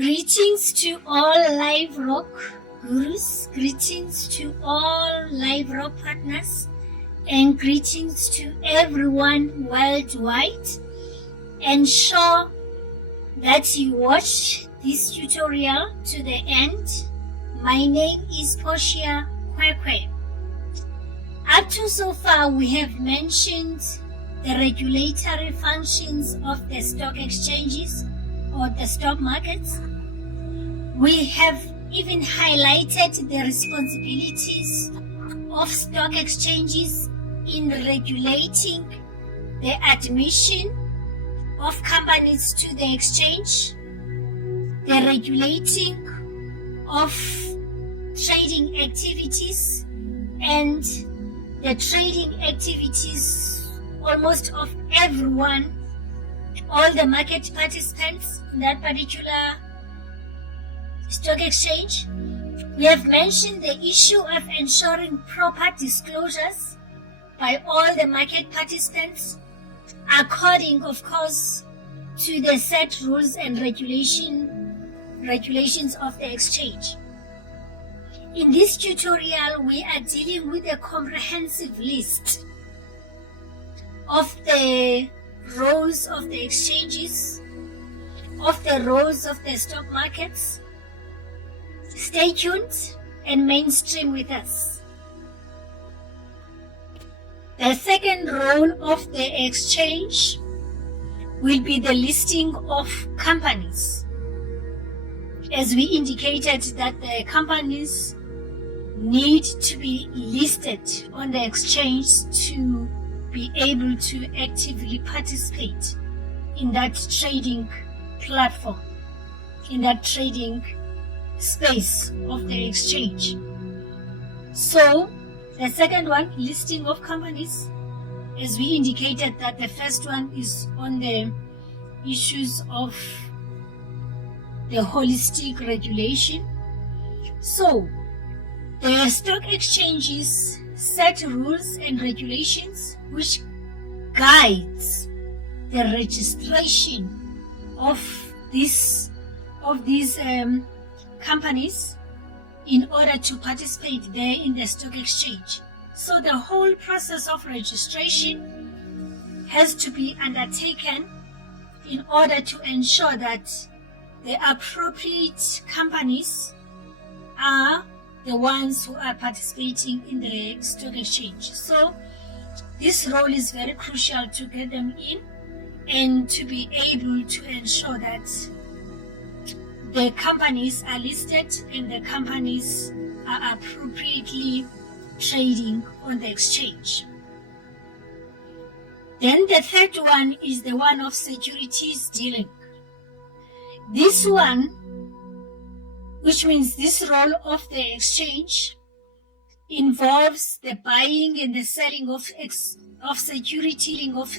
Greetings to all Liveroc Gurus, greetings to all Liveroc Partners, and greetings to everyone worldwide. Ensure that you watch this tutorial to the end. My name is Portia Kwekwe. Up to so far, we have mentioned the regulatory functions of the stock exchanges or the stock markets. We have even highlighted the responsibilities of stock exchanges in regulating the admission of companies to the exchange, the regulating of trading activities, and the trading activities almost of everyone, all the market participants in that particular stock exchange. We have mentioned the issue of ensuring proper disclosures by all the market participants, according, of course, to the set rules and regulations of the exchange. In this tutorial, we are dealing with a comprehensive list of the roles of the exchanges, of the roles of the stock markets. Stay tuned and mainstream with us. The second role of the exchange will be the listing of companies. As we indicated that the companies need to be listed on the exchange to be able to actively participate in that trading platform, in that trading space of the exchange. So the second one, listing of companies, as we indicated that the first one is on the issues of the holistic regulation. So the stock exchanges set rules and regulations which guides the registration of these companies in order to participate there in the stock exchange. So the whole process of registration has to be undertaken in order to ensure that the appropriate companies are the ones who are participating in the stock exchange. So this role is very crucial to get them in and to be able to ensure that the companies are listed and the companies are appropriately trading on the exchange. Then the third one is the one of securities dealing. This one, which means this role of the exchange, involves the buying and the selling of securities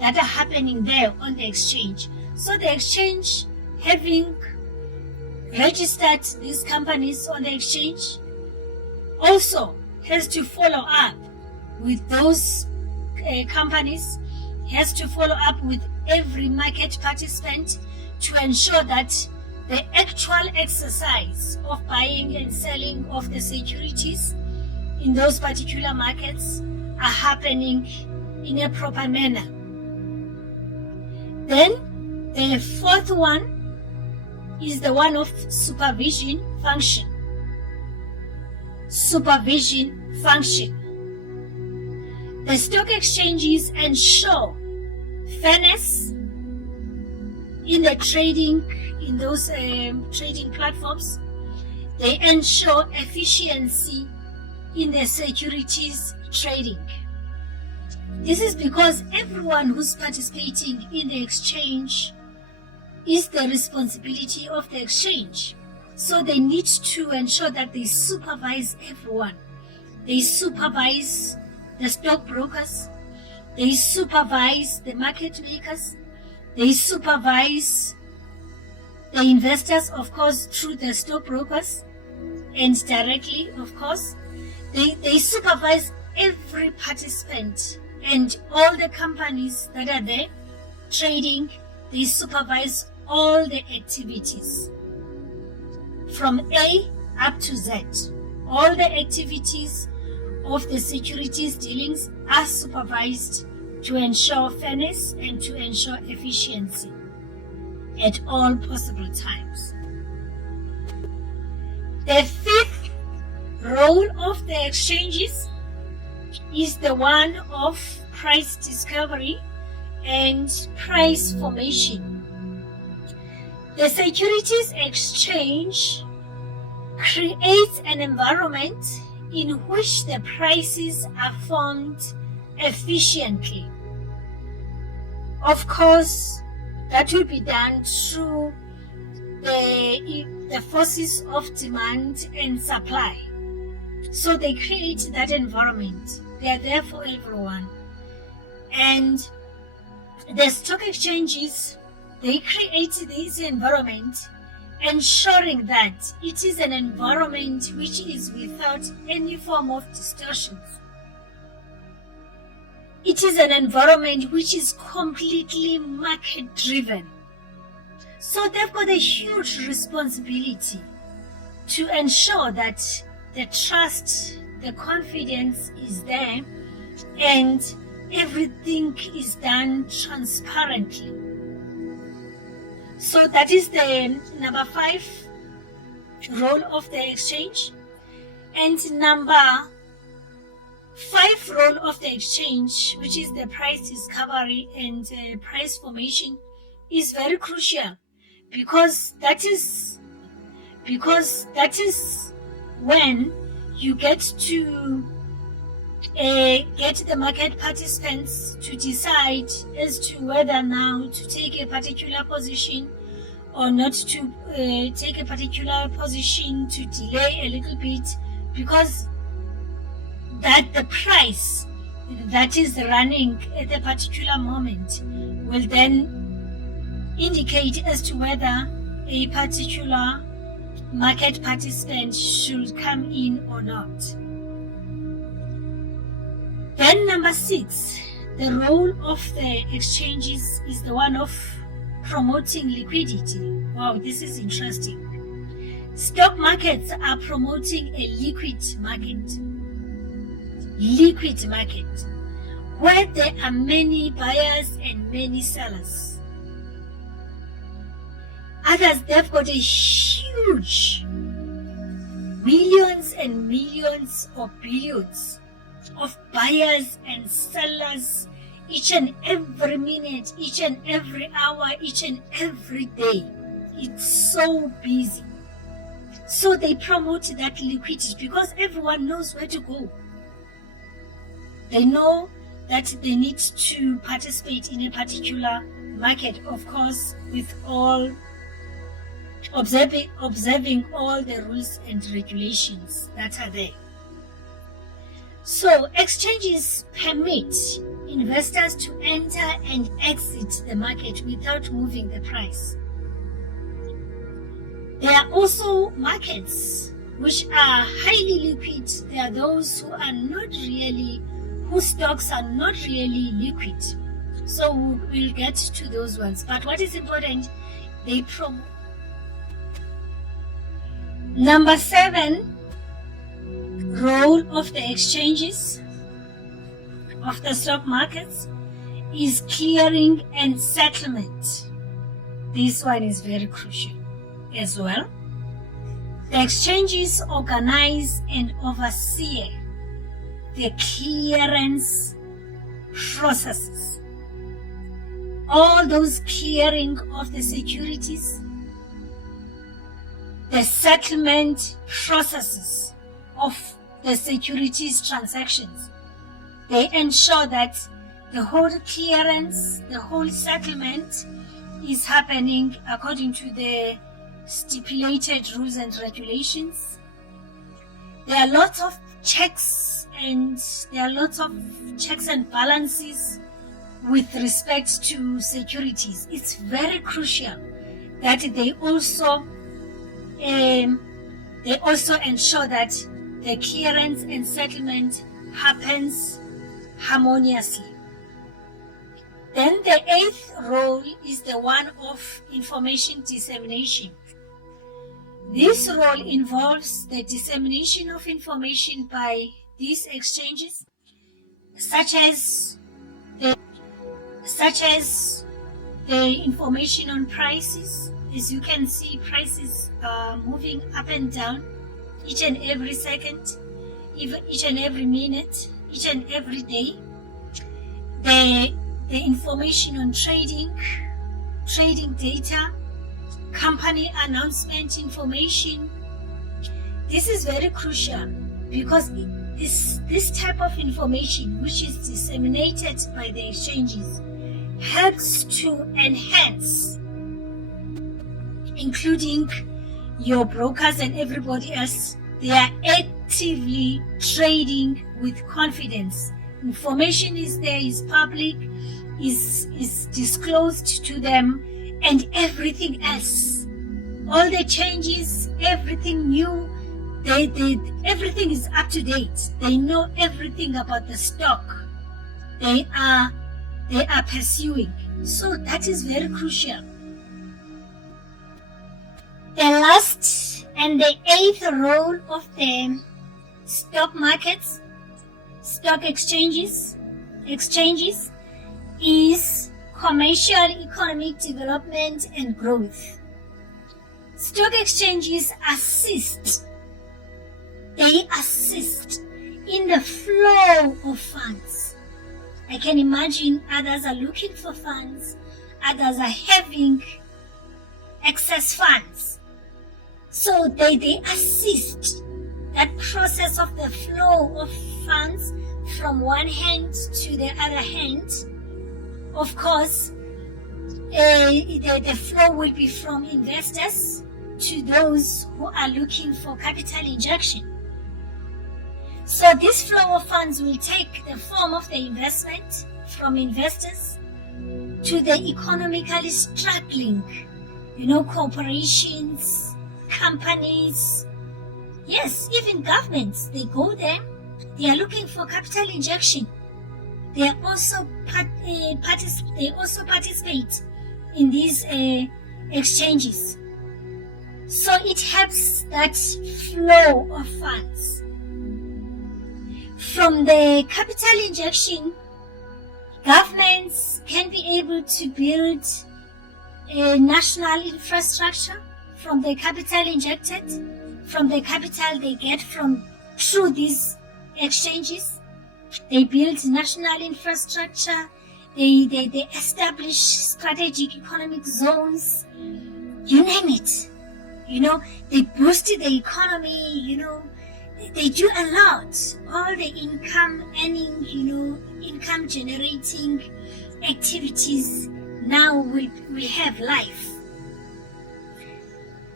that are happening there on the exchange. So the exchange, having registered these companies on the exchange, also has to follow up with those companies, has to follow up with every market participant to ensure that the actual exercise of buying and selling of the securities in those particular markets are happening in a proper manner. Then the fourth one is the one of supervision function. Supervision function. The stock exchanges ensure fairness in the trading, in those trading platforms. They ensure efficiency in the securities trading. This is because everyone who's participating in the exchange is the responsibility of the exchange. So they need to ensure that they supervise everyone. They supervise the stockbrokers, they supervise the market makers, they supervise the investors, of course, through the stockbrokers, and directly, of course. They supervise every participant and all the companies that are there trading. They supervise all the activities from A up to Z. All the activities of the securities dealings are supervised to ensure fairness and to ensure efficiency at all possible times. The fifth role of the exchanges is the one of price discovery and price formation. The securities exchange creates an environment in which the prices are formed efficiently. Of course, that will be done through the forces of demand and supply. So they create that environment. They are there for everyone. And the stock exchanges, they create this environment, ensuring that it is an environment which is without any form of distortions. It is an environment which is completely market driven. So they've got a huge responsibility to ensure that the trust, the confidence is there, and everything is done transparently. So that is the number 5 role of the exchange. And number 5 role of the exchange, which is the price discovery and price formation, is very crucial because that is when you get to get the market participants to decide as to whether now to take a particular position or not to take a particular position, to delay a little bit, because that the price that is running at a particular moment will then indicate as to whether a particular market participant should come in or not. Then number 6, the role of the exchanges is the one of promoting liquidity. Wow, this is interesting. Stock markets are promoting a liquid market, where there are many buyers and many sellers. Others, they've got a huge millions and millions or billions of buyers and sellers each and every minute, each and every hour, each and every day. It's so busy. So they promote that liquidity because everyone knows where to go. They know that they need to participate in a particular market, of course, with all observing all the rules and regulations that are there. So exchanges permit investors to enter and exit the market without moving the price. There are also markets which are highly liquid. There are those whose stocks are not really liquid. So we'll get to those ones. But what is important, they promote. Number 7, role of the exchanges of the stock markets is clearing and settlement. This one is very crucial as well. The exchanges organize and oversee the clearance processes. All those clearing of the securities, the settlement processes of the securities transactions. They ensure that the whole clearance, the whole settlement is happening according to the stipulated rules and regulations. There are lots of checks and balances with respect to securities. It's very crucial that they also ensure that the clearance and settlement happens harmoniously. Then the eighth role is the one of information dissemination. This role involves the dissemination of information by these exchanges, such as the information on prices. As you can see, prices are moving up and down each and every second, even each and every minute, each and every day. The information on trading data, company announcement information. This is very crucial because this type of information, which is disseminated by the exchanges, helps to enhance, including your brokers and everybody else. They are actively trading with confidence. Information is there, is public, is disclosed to them, and everything else, all the changes, everything new, everything is up to date. They know everything about the stock they are pursuing. So that is very crucial. The last and the eighth role of the stock markets, stock exchanges is commercial, economic development and growth. Stock exchanges assist in the flow of funds. I can imagine others are looking for funds, others are having excess funds. So they assist that process of the flow of funds from one hand to the other hand. Of course, the flow will be from investors to those who are looking for capital injection. So this flow of funds will take the form of the investment from investors to the economically struggling, corporations, companies, yes, even governments. They go there, they are looking for capital injection. They also participate in these exchanges. So it helps that flow of funds. From the capital injection, governments can be able to build a national infrastructure from the capital injected, from the capital they get through these exchanges. They build national infrastructure, they establish strategic economic zones, you name it. They boost the economy, they do a lot. All the income earning, income generating activities now will have life.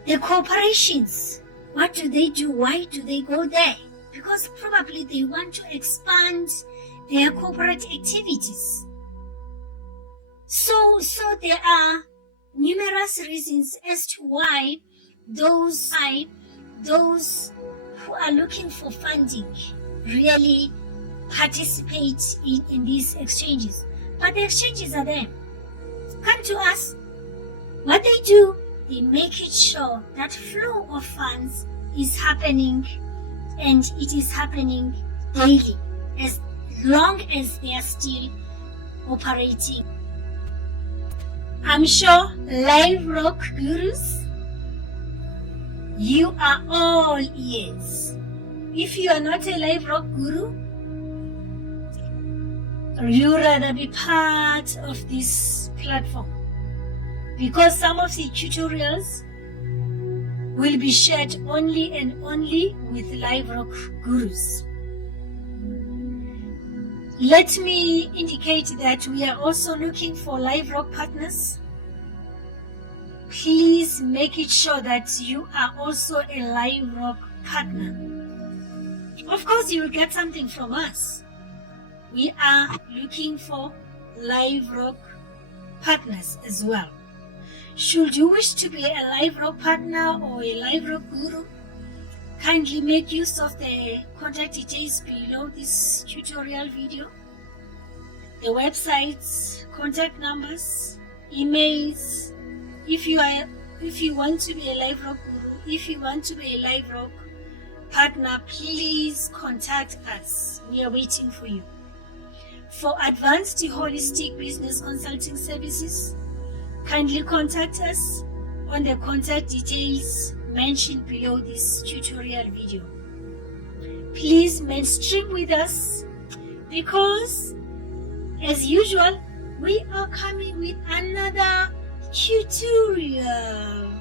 The corporations, what do they do? Why do they go there? Because probably they want to expand their corporate activities. So there are numerous reasons as to why those who are looking for funding really participate in these exchanges. But the exchanges are there. Come to us. What they do, they make it sure that flow of funds is happening, and it is happening daily, as long as they are still operating. I'm sure Liveroc Gurus, you are all ears. If you are not a Liveroc Guru, you rather be part of this platform, because some of the tutorials will be shared only and only with Liveroc Gurus. Let me indicate that we are also looking for Liveroc partners. Please make it sure that you are also a Liveroc partner. Of course, you will get something from us. We are looking for Liveroc partners as well. Should you wish to be a Liveroc partner or a Liveroc Guru, kindly make use of the contact details below this tutorial video. the websites, contact numbers, emails. If you want to be a Liveroc Guru, if you want to be a Liveroc Partner, please contact us. We are waiting for you. For advanced holistic business consulting services, kindly contact us on the contact details mentioned below this tutorial video. Please mainstream with us, because as usual we are coming with another tutorial.